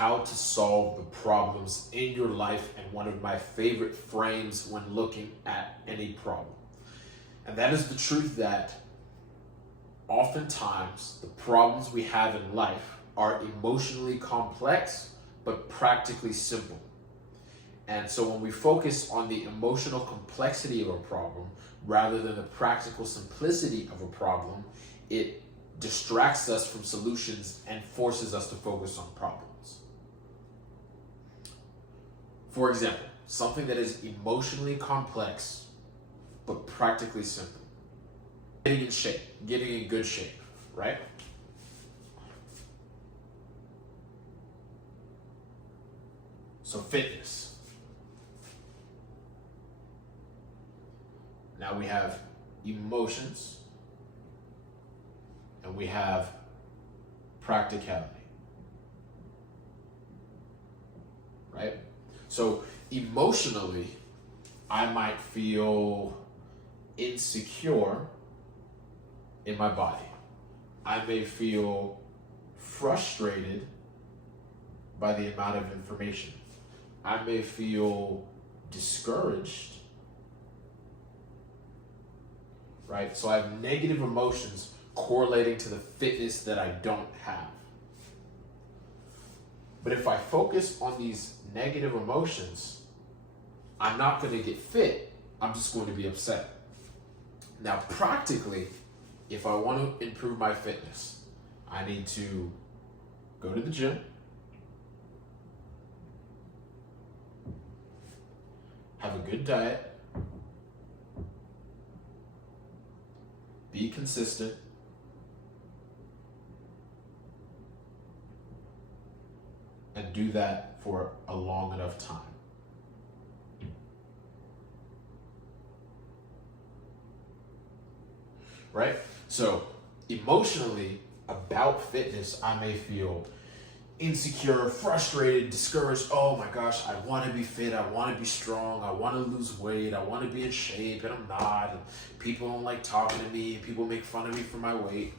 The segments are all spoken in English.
how to solve the problems in your life and one of my favorite frames when looking at any problem. And that is the truth that oftentimes the problems we have in life are emotionally complex but practically simple. And so when we focus on the emotional complexity of a problem rather than the practical simplicity of a problem, it distracts us from solutions and forces us to focus on problems. For example, something that is emotionally complex but practically simple. Getting in shape, getting in good shape, right? So fitness. Now we have emotions and we have practicality, right? So emotionally, I might feel insecure in my body. I may feel frustrated by the amount of information. I may feel discouraged, right? So I have negative emotions correlating to the fitness that I don't have. But if I focus on these negative emotions, I'm not going to get fit. I'm just going to be upset. Now, practically, if I want to improve my fitness, I need to go to the gym, have a good diet, be consistent, and do that for a long enough time. Right? So emotionally about fitness, I may feel insecure, frustrated, discouraged. Oh my gosh, I want to be fit. I want to be strong. I want to lose weight. I want to be in shape, and I'm not. And people don't like talking to me. And people make fun of me for my weight.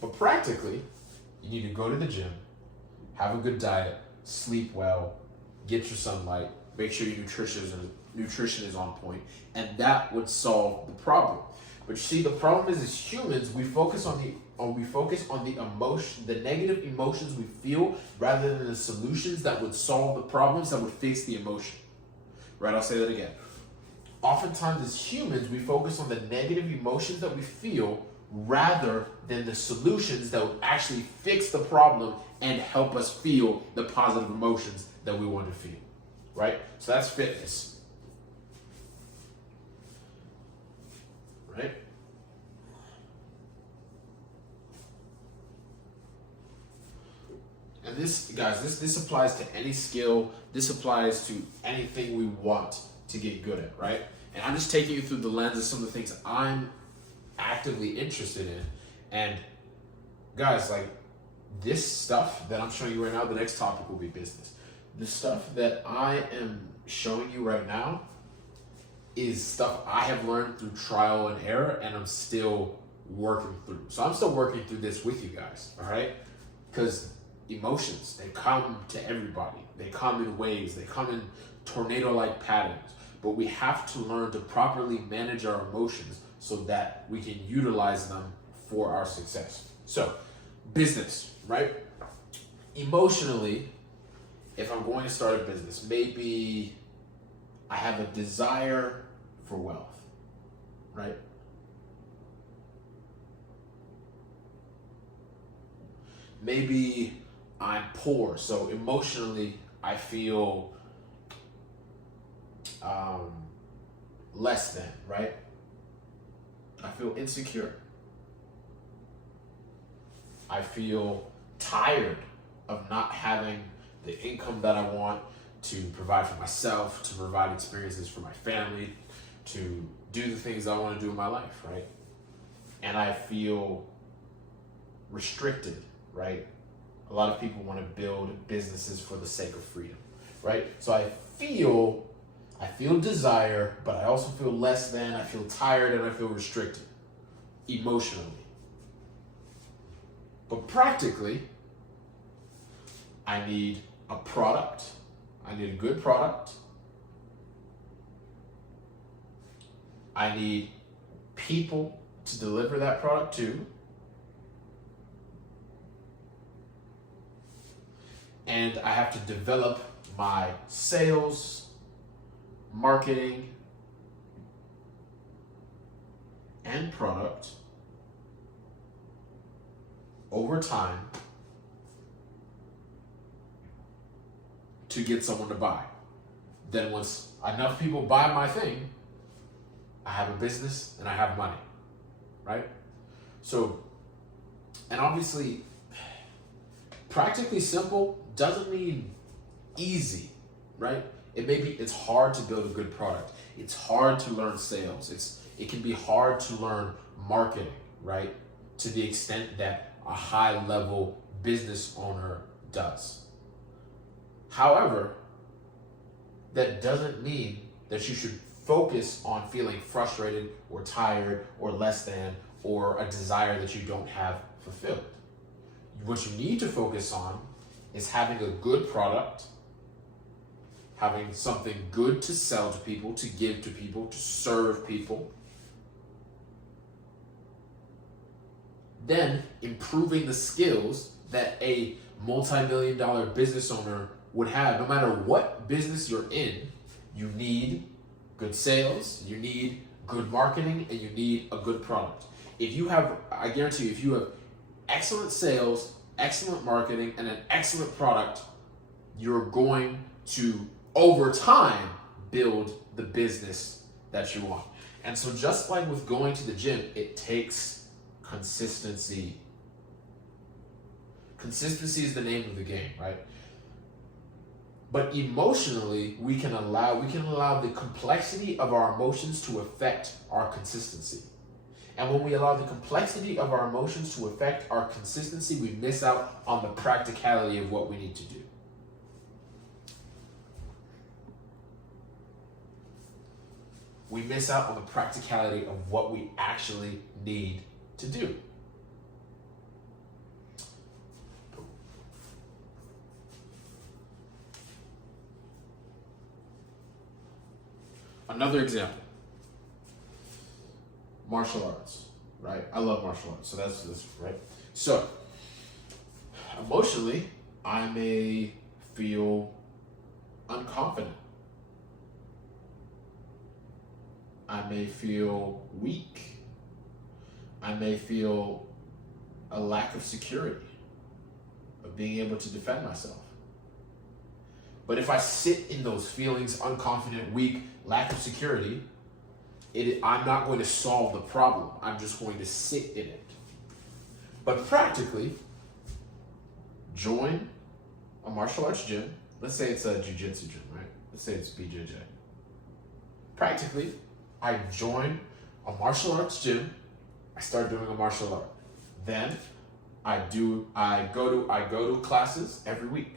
But practically, you need to go to the gym, have a good diet, sleep well, get your sunlight, make sure your nutrition is on point, and that would solve the problem. But you see, the problem is, as humans, we focus on the emotion, the negative emotions we feel, rather than the solutions that would solve the problems that would fix the emotion. Right? I'll say that again. Oftentimes, as humans, we focus on the negative emotions that we feel rather than the solutions that would actually fix the problem and help us feel the positive emotions that we want to feel. Right? So that's fitness. Right? And this, guys, this applies to any skill. This applies to anything we want to get good at, right? And I'm just taking you through the lens of some of the things I'm actively interested in. And guys, like this stuff that I'm showing you right now, the next topic will be business. The stuff that I am showing you right now is stuff I have learned through trial and error, and I'm still working through. So I'm still working through this with you guys, all right? Because emotions, they come to everybody. They come in waves. They come in tornado-like patterns. But we have to learn to properly manage our emotions so that we can utilize them for our success. So, business, right? Emotionally, if I'm going to start a business, maybe I have a desire for wealth, right? Maybe I'm poor, so emotionally I feel less than, right? I feel insecure. I feel tired of not having the income that I want to provide for myself, to provide experiences for my family, to do the things I want to do in my life, right? And I feel restricted, right? A lot of people want to build businesses for the sake of freedom, right? So I feel desire, but I also feel less than, I feel tired, and I feel restricted emotionally. But practically, I need a product. I need a good product. I need people to deliver that product to. And I have to develop my sales, marketing, and product over time to get someone to buy. Then once enough people buy my thing, I have a business and I have money, right? So, and obviously, practically simple doesn't mean easy, right? It's hard to build a good product. It's hard to learn sales. It can be hard to learn marketing, right? To the extent that a high level business owner does. However, that doesn't mean that you should focus on feeling frustrated or tired or less than or a desire that you don't have fulfilled. What you need to focus on is having a good product, having something good to sell to people, to give to people, to serve people. Then improving the skills that a multi-million-dollar business owner would have. No matter what business you're in, you need good sales, you need good marketing, and you need a good product. I guarantee you, if you have excellent sales, excellent marketing, and an excellent product, you're going to, over time, build the business that you want. And so just like with going to the gym, it takes consistency. Consistency is the name of the game, right? But emotionally, we can allow the complexity of our emotions to affect our consistency. And when we allow the complexity of our emotions to affect our consistency, we miss out on the practicality of what we need to do. We miss out on the practicality of what we actually need to do. Another example. Martial arts, right? I love martial arts, so that's right. So, emotionally, I may feel unconfident. I may feel weak. I may feel a lack of security, of being able to defend myself. But if I sit in those feelings, unconfident, weak, lack of security, I'm not going to solve the problem. I'm just going to sit in it. But practically, join a martial arts gym. Let's say it's a jiu-jitsu gym, right? Let's say it's BJJ. Practically, I join a martial arts gym. I start doing a martial art. Then I go to classes every week.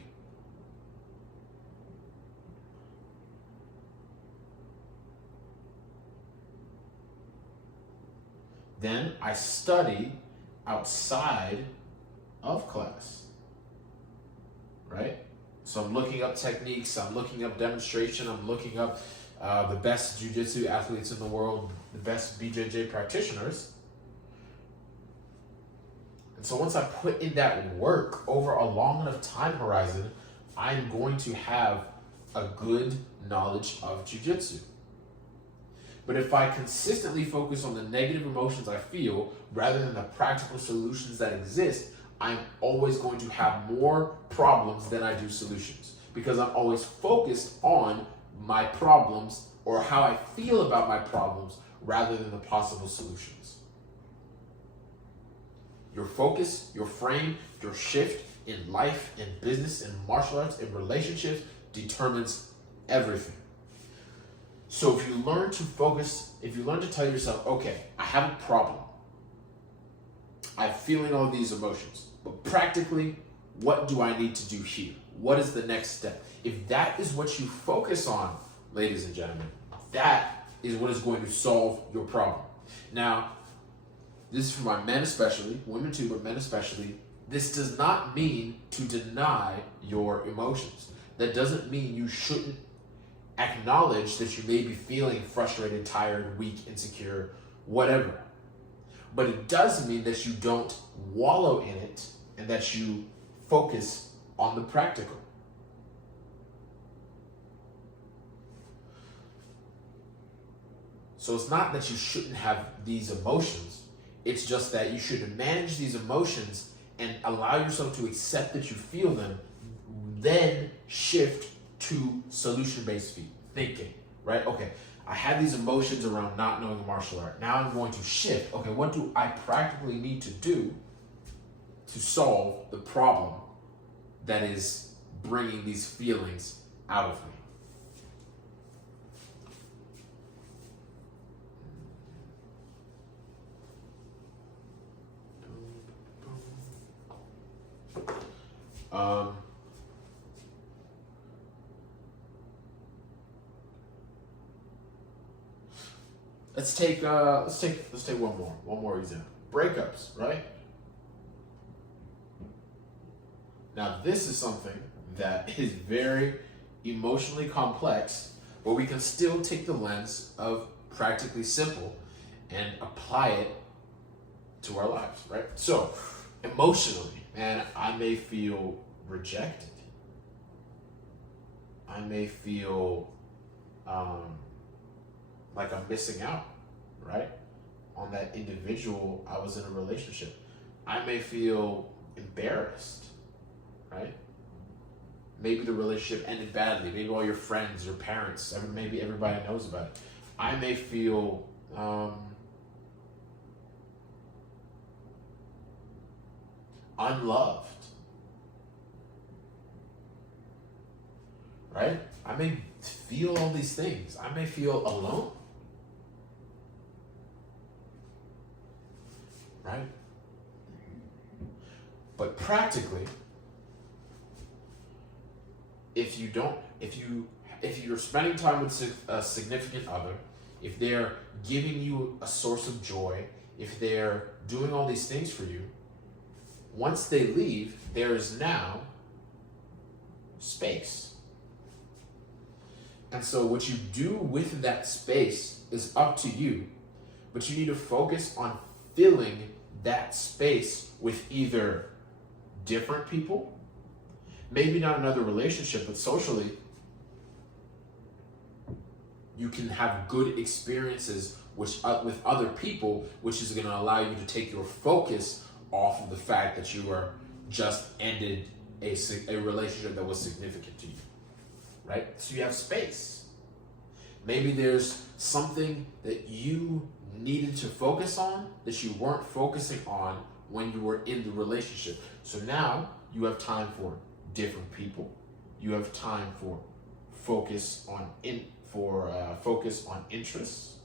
Then I study outside of class, right? So I'm looking up techniques, I'm looking up demonstration, I'm looking up the best jiu-jitsu athletes in the world, the best BJJ practitioners. And so once I put in that work over a long enough time horizon, I'm going to have a good knowledge of jiu-jitsu. But if I consistently focus on the negative emotions I feel rather than the practical solutions that exist, I'm always going to have more problems than I do solutions, because I'm always focused on my problems or how I feel about my problems rather than the possible solutions. Your focus, your frame, your shift in life, in business, in martial arts, in relationships determines everything. So if you learn to focus, if you learn to tell yourself, okay, I have a problem. I'm feeling all these emotions, but practically, what do I need to do here? What is the next step? If that is what you focus on, ladies and gentlemen, that is what is going to solve your problem. Now, this is for my men especially, women too, but men especially. This does not mean to deny your emotions. That doesn't mean you shouldn't acknowledge that you may be feeling frustrated, tired, weak, insecure, whatever. But it does mean that you don't wallow in it and that you focus on the practical. So it's not that you shouldn't have these emotions. It's just that you should manage these emotions and allow yourself to accept that you feel them, then shift to solution-based thinking, right? Okay, I had these emotions around not knowing a martial art. Now I'm going to shift. Okay, what do I practically need to do to solve the problem that is bringing these feelings out of me? Let's take one more example. Breakups, right? Now this is something that is very emotionally complex, but we can still take the lens of practically simple and apply it to our lives, right? So emotionally, man, I may feel rejected. I may feel like I'm missing out, right? On that individual I was in a relationship. I may feel embarrassed, right? Maybe the relationship ended badly. Maybe all your friends, your parents, maybe everybody knows about it. I may feel unloved, right? I may feel all these things. I may feel alone, right? But practically, if you're spending time with a significant other, if they're giving you a source of joy, if they're doing all these things for you, once they leave, there is now space. And so what you do with that space is up to you, but you need to focus on filling that space with either different people, maybe not another relationship, but socially, you can have good experiences with other people, which is going to allow you to take your focus off of the fact that you are just ended a relationship that was significant to you, right? So you have space. Maybe there's something that you needed to focus on that you weren't focusing on when you were in the relationship. So now you have time for different people. You have time for focus on interests.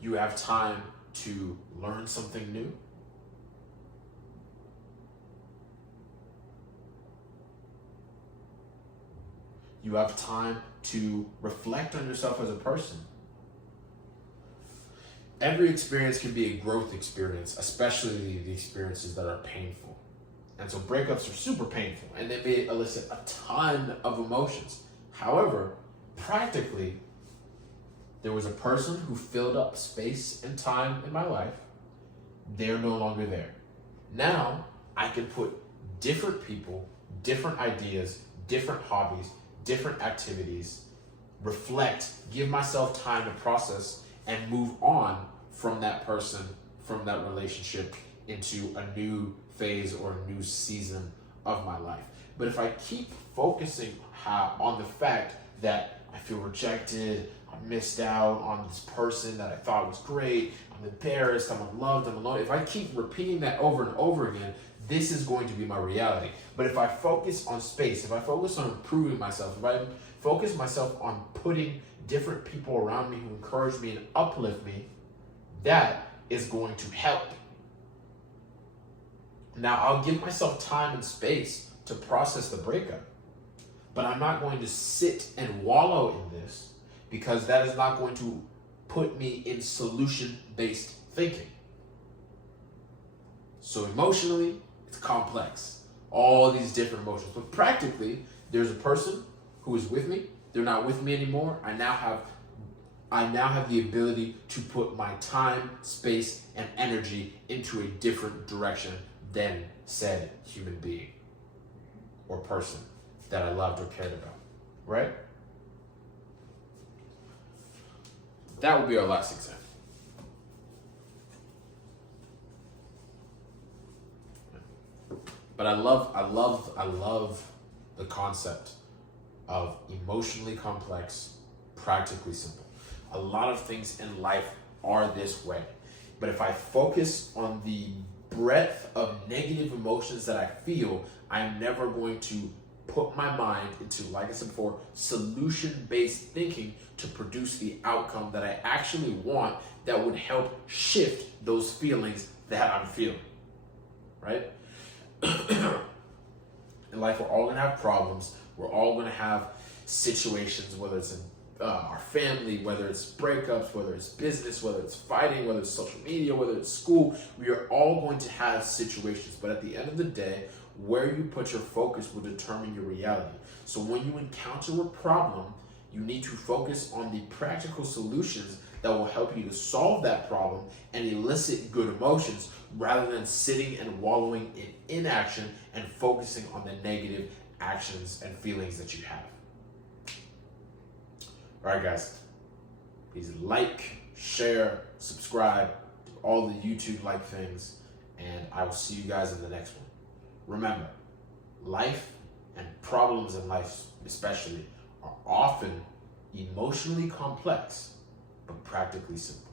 You have time to learn something new. You have time to reflect on yourself as a person. Every experience can be a growth experience, especially the experiences that are painful. And so breakups are super painful, and they may elicit a ton of emotions. However, practically, there was a person who filled up space and time in my life. They're no longer there. Now, I can put different people, different ideas, different hobbies, different activities, reflect, give myself time to process, and move on from that person, from that relationship, into a new phase or a new season of my life. But if I keep focusing on the fact that I feel rejected, I missed out on this person that I thought was great, I'm embarrassed, I'm unloved, I'm alone, if I keep repeating that over and over again, this is going to be my reality. But if I focus on space, if I focus on improving myself, if I focus myself on putting different people around me who encourage me and uplift me, that is going to help. Now, I'll give myself time and space to process the breakup, but I'm not going to sit and wallow in this, because that is not going to put me in solution-based thinking. So emotionally, it's complex. All these different emotions. But practically, there's a person who is with me. They're not with me anymore. I now have the ability to put my time, space, and energy into a different direction than said human being or person that I loved or cared about. Right? That would be our last example. But I love the concept of emotionally complex, practically simple. A lot of things in life are this way. But if I focus on the breadth of negative emotions that I feel, I'm never going to put my mind into, like I said before, solution-based thinking to produce the outcome that I actually want that would help shift those feelings that I'm feeling, right? In life, we're all going to have problems. We're all going to have situations, whether it's in our family, whether it's breakups, whether it's business, whether it's fighting, whether it's social media, whether it's school. We are all going to have situations. But at the end of the day, where you put your focus will determine your reality. So when you encounter a problem, you need to focus on the practical solutions that will help you to solve that problem and elicit good emotions, rather than sitting and wallowing in inaction and focusing on the negative actions and feelings that you have. All right, guys. Please like, share, subscribe, do all the YouTube-like things, and I will see you guys in the next one. Remember, life and problems in life especially are often emotionally complex, but practically simple.